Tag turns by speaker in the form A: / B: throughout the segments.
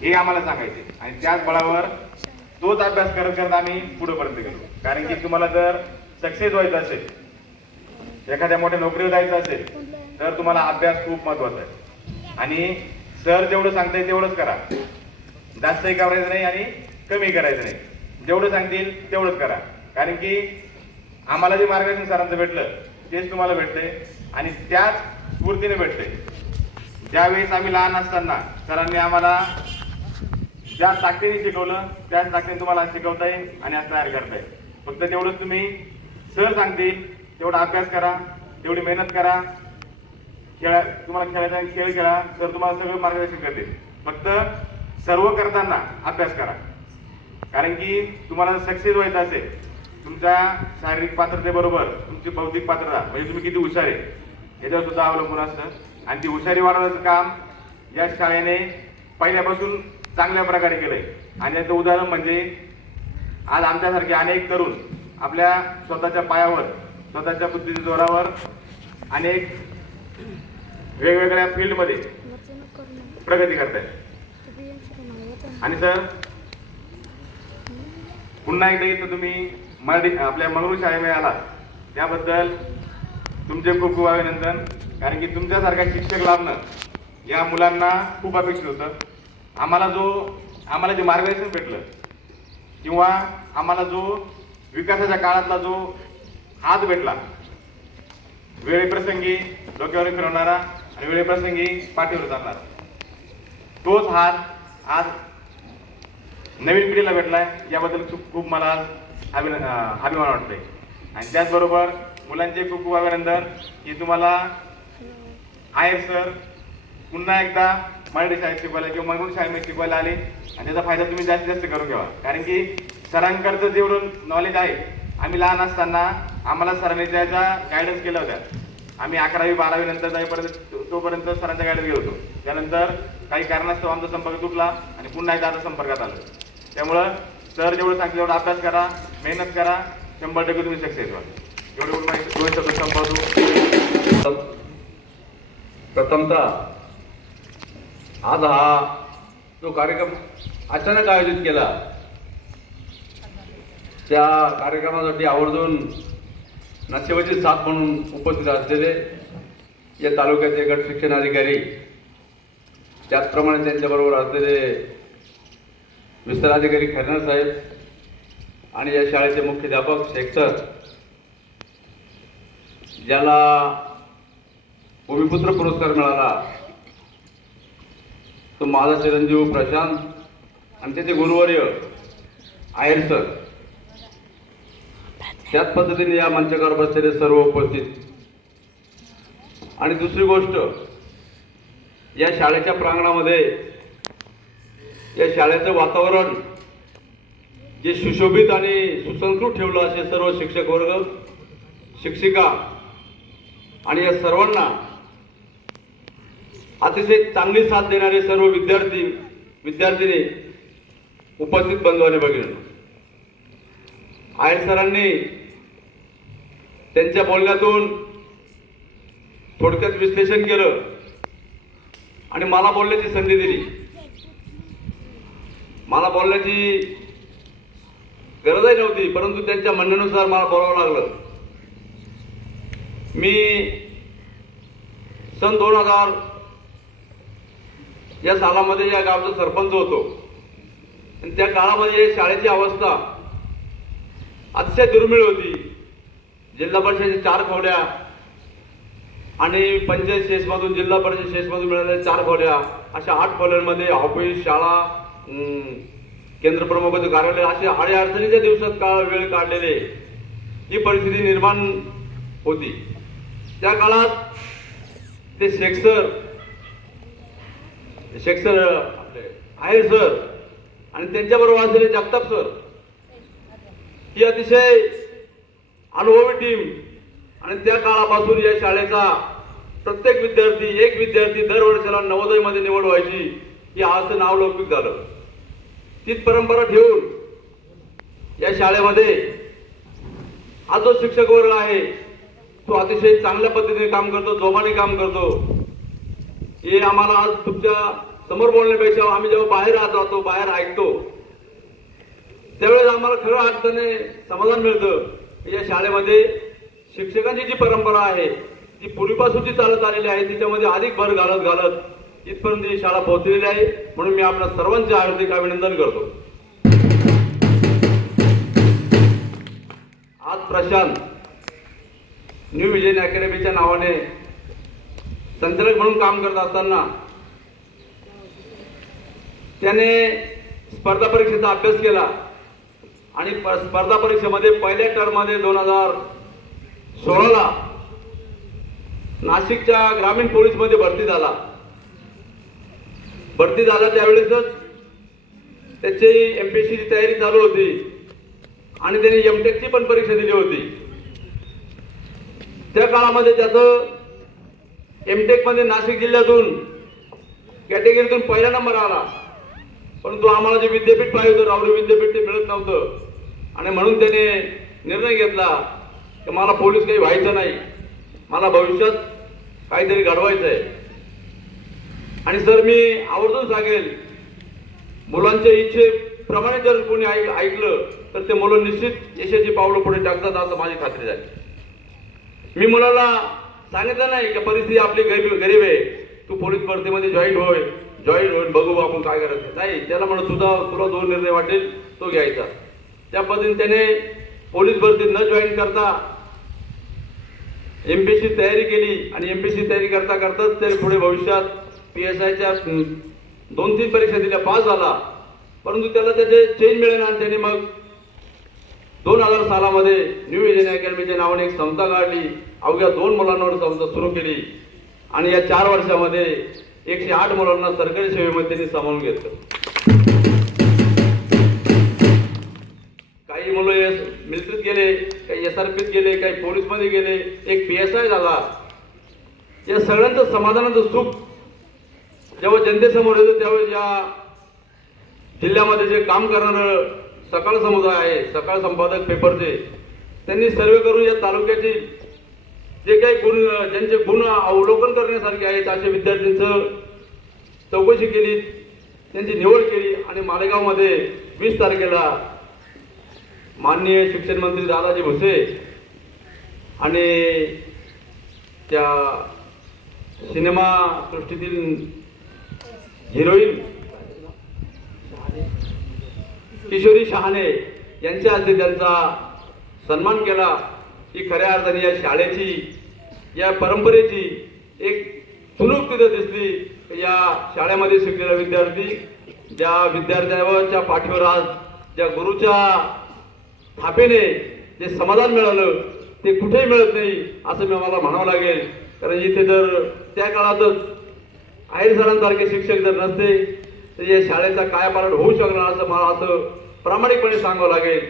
A: हे आम्हाला सांगायचे. आणि त्याच बळावर तोच अभ्यास करत करत आम्ही पुढेपर्यंत गेलो. कारण की तुम्हाला जर सक्सेस व्हायचं असेल एखाद्या मोठ्या नोकरीवर जायचं असेल तर तुम्हाला अभ्यास खूप महत्त्वाचा आहे. आणि सर जेवढं सांगताय तेवढंच करा. जास्तही करायचं नाही आणि कमी करायचं नाही. जेवढं सांगतील तेवढंच करा. कारण की आम्हाला जे मार्गदर्शन सरांचं भेटलं तेच तुम्हाला भेटतंय आणि त्याच स्फूर्तीने भेटतंय. ज्यावेळेस आम्ही लहान असताना सरांनी आम्हाला ज्या ताकदीने शिकवलं त्याच ताकदीने तुम्हाला शिकवता येईल आणि आज तयार करता येईल. फक्त तेवढंच तुम्ही सर सांगतील तेवढा अभ्यास करा तेवढी मेहनत करा खेळा तुम्हाला खेळायचा खेळ खेळा तर तुम्हाला सगळं मार्गदर्शन करतील फक्त सर्व करताना अभ्यास करा. कारण की तुम्हाला सक्सेस व्हायचं असेल तुमच्या शारीरिक पात्रतेबरोबर तुमची बौद्धिक पात्रता म्हणजे तुम्ही किती हुशार आहे याच्यावर सुद्धा अवलंबून असतं. आणि ती हुशारी वाढवण्याचं काम या शाळेने पहिल्यापासून चांगल्या प्रकारे केलंय. आणि याचं उदाहरण म्हणजे आज आमच्यासारखे अनेक तरुण आपल्या स्वतःच्या पायावर स्वतःच्या बुद्धीच्या जोरावर अनेक वेगवेगळ्या फील्डमध्ये प्रगती करत आहेत आणि सर पुन्हा एकदा इथं तुम्ही मराठी आपल्या मंगळूर शाळेमध्ये आलात. त्याबद्दल तुमचे खूप खूप अभिनंदन. कारण की तुमच्यासारखा शिक्षक लाभणं या मुलांना खूप अपेक्षित होतं. आम्हाला जो आम्हाला जे मार्गदर्शन भेटलं किंवा आम्हाला जो विकासाच्या काळातला जो हात भेटला वेळेप्रसंगी डोक्यावर फिरवणारा आणि वेळेप्रसंगी पाठीवर जाणारा तोच हात आज नवीन पिढीला भेटलाय. याबद्दल खूप खूप मला आज अभिन अभिमान वाटतोय. आणि त्याचबरोबर मुलांचे खूप खूप अभिनंदन की तुम्हाला आयर सर. पुन्हा एकदा मराठी शाळेत शिकवायला किंवा मराठी शाळेमध्ये शिकवायला आले. आणि त्याचा फायदा तुम्ही जास्तीत जास्त करून घ्यावा. कारण की सरांकडचं जेवढं नॉलेज आहे आम्ही लहान असताना आम्हाला सरांनी त्याचा गायडन्स केला होता. आम्ही अकरावी बारावी नंतर जाईपर्यंत तोपर्यंत सरांचा गायडन्स घेत होतो. त्यानंतर काही कारणास्तव आमचा संपर्क तुटला आणि पुन्हा एकदा आता संपर्कात आलो. त्यामुळं सर जेवढं सांगतील तेवढा अभ्यास करा मेहनत करा शंभर टक्के तुम्ही सक्सेस व्हा एवढी बोलून माहिती दोन शब्द संपवतो.
B: प्रथमतः आज हा जो कार्यक्रम अचानक आयोजित केला. त्या कार्यक्रमासाठी आवर्जून नशिबाची साथ म्हणून उपस्थित असलेले या तालुक्याचे गट शिक्षण अधिकारी त्याचप्रमाणे त्यांच्याबरोबर असलेले विस्तार अधिकारी खैरनार साहेब आणि या शाळेचे मुख्याध्यापक शेख सर ज्याला भूमिपुत्र पुरस्कार मिळाला. तो माझा चिरंजीव प्रशांत आणि त्याचे गुरुवर्य आयर सर. त्याच पद्धतीने या मंचकार बसलेले सर्व उपस्थित. आणि दुसरी गोष्ट या शाळेच्या प्रांगणामध्ये या शाळेचं वातावरण जे सुशोभित आणि सुसंस्कृत ठेवलं असे सर्व शिक्षक वर्ग शिक्षिका आणि या सर्वांना अतिशय चांगली साथ देणारे सर्व विद्यार्थी विद्यार्थिनी उपस्थित बंधवाने बघितलं. आय सरांनी त्यांच्या बोलण्यातून थोडक्यात विश्लेषण केलं आणि मला बोलण्याची संधी दिली. मला बोलण्याची गरजही नव्हती परंतु त्यांच्या म्हणण्यानुसार मला बोलावं लागलं. मी सन दोन हजार या सालामध्ये या गावचा सरपंच होतो. आणि त्या काळामध्ये शाळेची अवस्था अतिशय दुर्मिळ होती. जिल्हा परिषदेच्या चार खोड्या आणि पंचायत शेषमधून जिल्हा परिषद शेषमधून मिळालेल्या चार खोड्या अशा आठ खोल्यांमध्ये ऑफिस शाळा केंद्र प्रमुखाचं कार्यालय असे आडे अडचणीच्या दिवसात काळ वेळ काढलेले ही परिस्थिती निर्माण होती. त्या काळात ते सेक्सर शेख सर आपले आहे सर. आणि त्यांच्याबरोबर असलेले जगताप सर. ही अतिशय अनुभवी टीम आणि त्या काळापासून या शाळेचा प्रत्येक विद्यार्थी एक विद्यार्थी दरवर्षाला नवोदयमध्ये निवड व्हायची ही आज नाव लौकिक झालं. तीच परंपरा ठेवून या शाळेमध्ये हा जो शिक्षक वर्ग आहे तो अतिशय चांगल्या पद्धतीने काम करतो जोमाने काम करतो. हे आम्हाला आज तुमच्यासमोर बोलण्यापेक्षा आम्ही जेव्हा बाहेर राहत राहतो बाहेर ऐकतो त्यावेळेस आम्हाला खरं अर्थाने समाधान मिळतं. या शाळेमध्ये शिक्षकांची जी परंपरा आहे ती पूर्वीपासून जी चालत आलेली आहे तिच्यामध्ये अधिक भर घालत घालत इथपर्यंत ही शाळा पोहोचलेली आहे. म्हणून मी आपल्या सर्वांचे हार्दिक अभिनंदन करतो. आज प्रशांत न्यू विजयन अकॅडमीच्या नावाने संचालक म्हणून काम करत असताना त्याने स्पर्धा परीक्षेचा अभ्यास केला. आणि स्पर्धा परीक्षेमध्ये पहिल्या टर्ममध्ये दोन हजार सोळाला नाशिकच्या ग्रामीण पोलीसमध्ये भरती झाला. भरती झाला त्यावेळेसच त्याची एम पी ची तयारी चालू होती. आणि त्याने एमटेकची पण परीक्षा दिली होती. त्या काळामध्ये त्याचं एमटेकमध्ये नाशिक जिल्ह्यातून कॅटेगरीतून पहिला नंबर आला. परंतु आम्हाला जे विद्यापीठ पाहिजे होतं रावरी विद्यापीठ ते मिळत नव्हतं. आणि म्हणून त्याने निर्णय घेतला की मला पोलीस काही व्हायचं नाही. मला भविष्यात काहीतरी घडवायचं आहे आणि सर मी आवर्जून सांगेल मुलांच्या इच्छेप्रमाणे जर कोणी ऐक ऐकलं तर ते मुलं निश्चित यशाची पावलं पुढे टाकतात असं माझी खात्री झाली. मी मुलाला सांगितलं नाही की परिस्थिती आपली गरीब गरीब आहे. तू पोलीस भरतीमध्ये जॉईन होय. जॉईन होईल. बघू आपण काय करायचं. नाही त्याला म्हणत तुझा तुला जो निर्णय वाटेल तो घ्यायचा. त्या पद्धतीने त्याने पोलीस भरती न जॉईन करता एम बी सी तयारी केली आणि एम बी सी तयारी करता करताच त्याने पुढे भविष्यात पी एस आयच्या दोन तीन परीक्षा दिल्या पास झाला. परंतु त्याला त्याचे चेंज मिळेल आणि त्याने मग दोन हजार सालामध्ये न्यू इंडियन अकॅडमीच्या नावाने एक संस्था काढली. अवघ्या दोन मुलांवर संस्था सुरू केली. आणि या चार वर्षामध्ये एकशे आठ मुलांना सरकारी सेवेमध्ये त्यांनी सामावून घेतलं. काही मुलं एस मिलिटरीत गेले काही एस आर पीत गेले काही पोलीसमध्ये गेले. एक पी एस आय झाला. या सगळ्यांचं समाधानाचं सुख जेव्हा जनतेसमोर येतं त्यावेळेस या जिल्ह्यामध्ये जे काम करणारं सकाळ समुदाय आहे सकाळ संपादक पेपरचे त्यांनी सर्वे करून या तालुक्याचे जे काही गुण ज्यांचे गुण अवलोकन करण्यासारखे आहेत अशा विद्यार्थ्यांचं चौकशी केली त्यांची निवड केली आणि मालेगावमध्ये वीस तारखेला माननीय शिक्षण मंत्री दादाजी भुसे आणि त्या सिनेमा सृष्टीतील हिरोईन किशोरी शहाणे यांच्या हस्ते त्यांचा सन्मान केला. ही खऱ्या अर्थाने या शाळेची या परंपरेची एक चुनूक तिथं दिसली. या शाळेमध्ये शिकलेला विद्यार्थी ज्या विद्यार्थ्यावरच्या पाठीवर आज ज्या गुरुच्या थापेने जे समाधान मिळालं ते कुठेही मिळत नाही असं मी मला म्हणावं लागेल. कारण इथे जर त्या काळातच आई सरांसारखे शिक्षक जर नसते तर या शाळेचा कायापालट होऊ शकणार असं मला असं प्रामाणिकपणे सांगावं लागेल.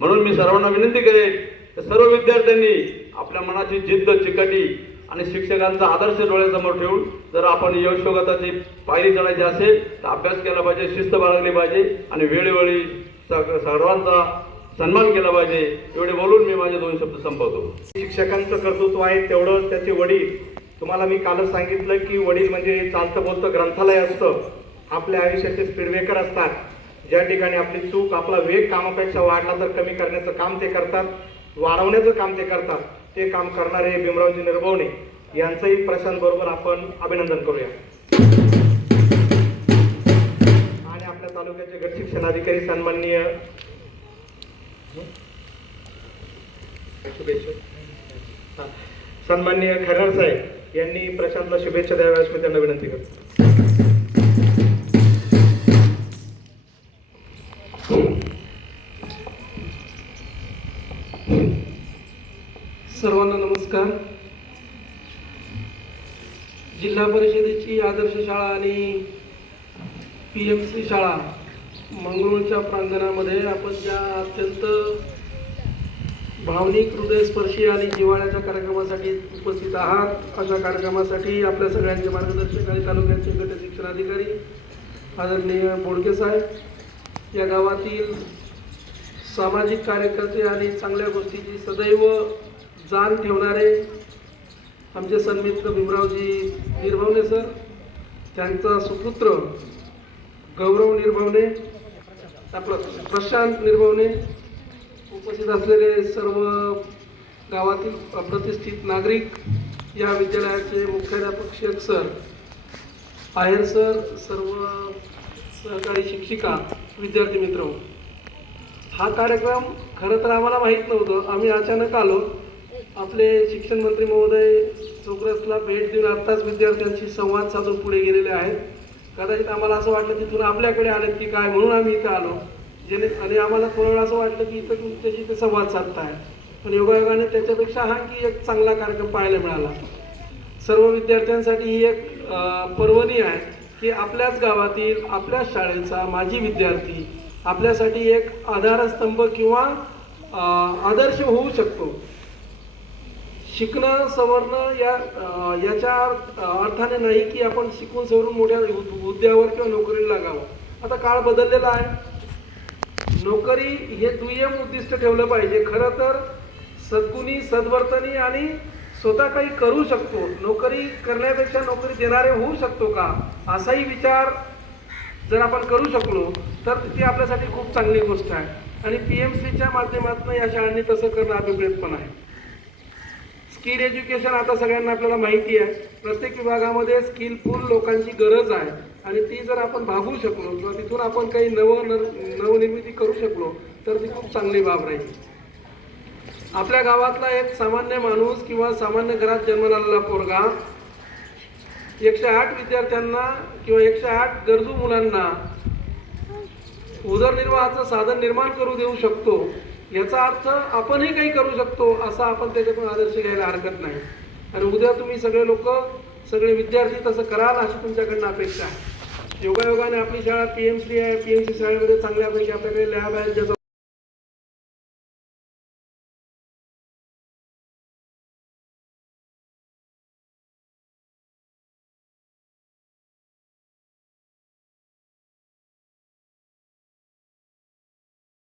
B: म्हणून मी सर्वांना विनंती करेन तर सर्व विद्यार्थ्यांनी आपल्या मनाची जिद्द चिकटी आणि शिक्षकांचा आदर्श डोळ्यासमोर ठेवून जर आपण यशोगताची पायरी चढायची असेल तर अभ्यास केला पाहिजे शिस्त बाळगली पाहिजे आणि वेळोवेळी सर्वांचा सन्मान केला पाहिजे. एवढे बोलून मी माझे दोन शब्द संपवतो.
C: शिक्षकांचं कर्तृत्व आहे तेवढं त्याचे वडील. तुम्हाला मी कालच सांगितलं की वडील म्हणजे चालतं बोलतं ग्रंथालय असतं. आपल्या आयुष्याचे स्पीडब्रेकर असतात. ज्या ठिकाणी आपली चूक आपला वेग कामापेक्षा वाढला तर कमी करण्याचं काम ते करतात. वाढवण्याचं काम ते करतात. ते काम करणारे भीमरावजी निर्भवणे यांचंही प्रशांत बरोबर आपण अभिनंदन करूया. आणि आपल्या तालुक्याचे गट शिक्षणाधिकारी सन्माननीय शुभेच्छा. सन्माननीय खैरार साहेब यांनी प्रशांतला शुभेच्छा द्याव्या मी त्यांना विनंती करतो.
D: शाळा. मंगळूरच्या प्रांगणामध्ये आपण ज्या अत्यंत भावनिक हृदयस्पर्शी आणि जिव्हाळ्याच्या कार्यक्रमासाठी उपस्थित आहात अशा कार्यक्रमासाठी आपल्या सगळ्यांचे मार्गदर्शक आणि तालुक्याचे गट शिक्षणाधिकारी आदरणीय बोडके साहेब. या गावातील सामाजिक कार्यकर्ते आणि चांगल्या गोष्टीची सदैव जाण ठेवणारे आमचे सन्मित्र भीमरावजी निर्भवने सर त्यांचा सुपुत्र गौरव निर्भवणे आपलं प्रशांत निर्भवणे उपस्थित असलेले सर्व गावातील प्रतिष्ठित नागरिक या विद्यालयाचे मुख्याध्यापक शेख सर आहेर सर सर्व सहकारी शिक्षिका विद्यार्थी मित्र. हा कार्यक्रम खरं तर आम्हाला माहीत नव्हतं. आम्ही अचानक आलो. आपले शिक्षण मंत्री महोदय चोकरसला भेट देऊन आत्ताच विद्यार्थ्यांशी संवाद साधून पुढे गेलेले आहेत. कदाचित आम्हाला असं वाटलं तिथून आपल्याकडे आलेत की काय म्हणून आम्ही इथं आलो. जेणे आणि आम्हाला थोडं वेळ असं वाटलं की इथं तुमच्याशी ते संवाद साधताय पण योगायोगाने त्याच्यापेक्षा हा की एक चांगला कार्यक्रम पाहायला मिळाला. सर्व विद्यार्थ्यांसाठी ही एक पर्वणी आहे की आपल्याच गावातील आपल्याच शाळेचा माजी विद्यार्थी आपल्यासाठी एक आधारस्तंभ किंवा आदर्श होऊ शकतो. शिकणं सवरणं या याच्या अर्थाने नाही की आपण शिकून सवरून मोठ्या हु- हुद्द्यावर किंवा नोकरीला लागावं. आता काळ बदललेला आहे. नोकरी हे दुय्यम उद्दिष्ट ठेवलं पाहिजे. खरं तर सद्गुणी सद्वर्तनी आणि स्वतः काही करू शकतो. नोकरी करण्यापेक्षा नोकरी देणारे होऊ शकतो का? असाही विचार जर आपण करू शकलो तर ती आपल्यासाठी खूप चांगली गोष्ट आहे. आणि पी एम सीच्या माध्यमातून या शाळांनी तसं करणं अभिप्रेत पण आहे. स्किल एज्युकेशन आता सगळ्यांना आपल्याला माहिती आहे. प्रत्येक विभागामध्ये स्किलफुल लोकांची गरज आहे. आणि ती जर आपण भागू शकलो किंवा तिथून आपण काही नव नवनिर्मिती करू शकलो तर ती खूप चांगली बाब राहील. आपल्या गावातला एक सामान्य माणूस किंवा सामान्य घरात जन्मलेला पोरगा एकशे आठ विद्यार्थ्यांना किंवा एकशे आठ गरजू मुलांना उदरनिर्वाहाचं साधन निर्माण करू देऊ शकतो. याचा अर्थ आपणही काही करू शकतो असा आपण त्याच्यातून आदर्श घ्यायला हरकत नाही. आणि उद्या तुम्ही सगळे लोक सगळे विद्यार्थी तसं कराल अशी तुमच्याकडनं अपेक्षा आहे. योगायोगाने आपली शाळा पी एम सी आहे पी एम सी शाळेमध्ये चांगल्यापैकी आपल्याकडे लॅब आहे ज्याचा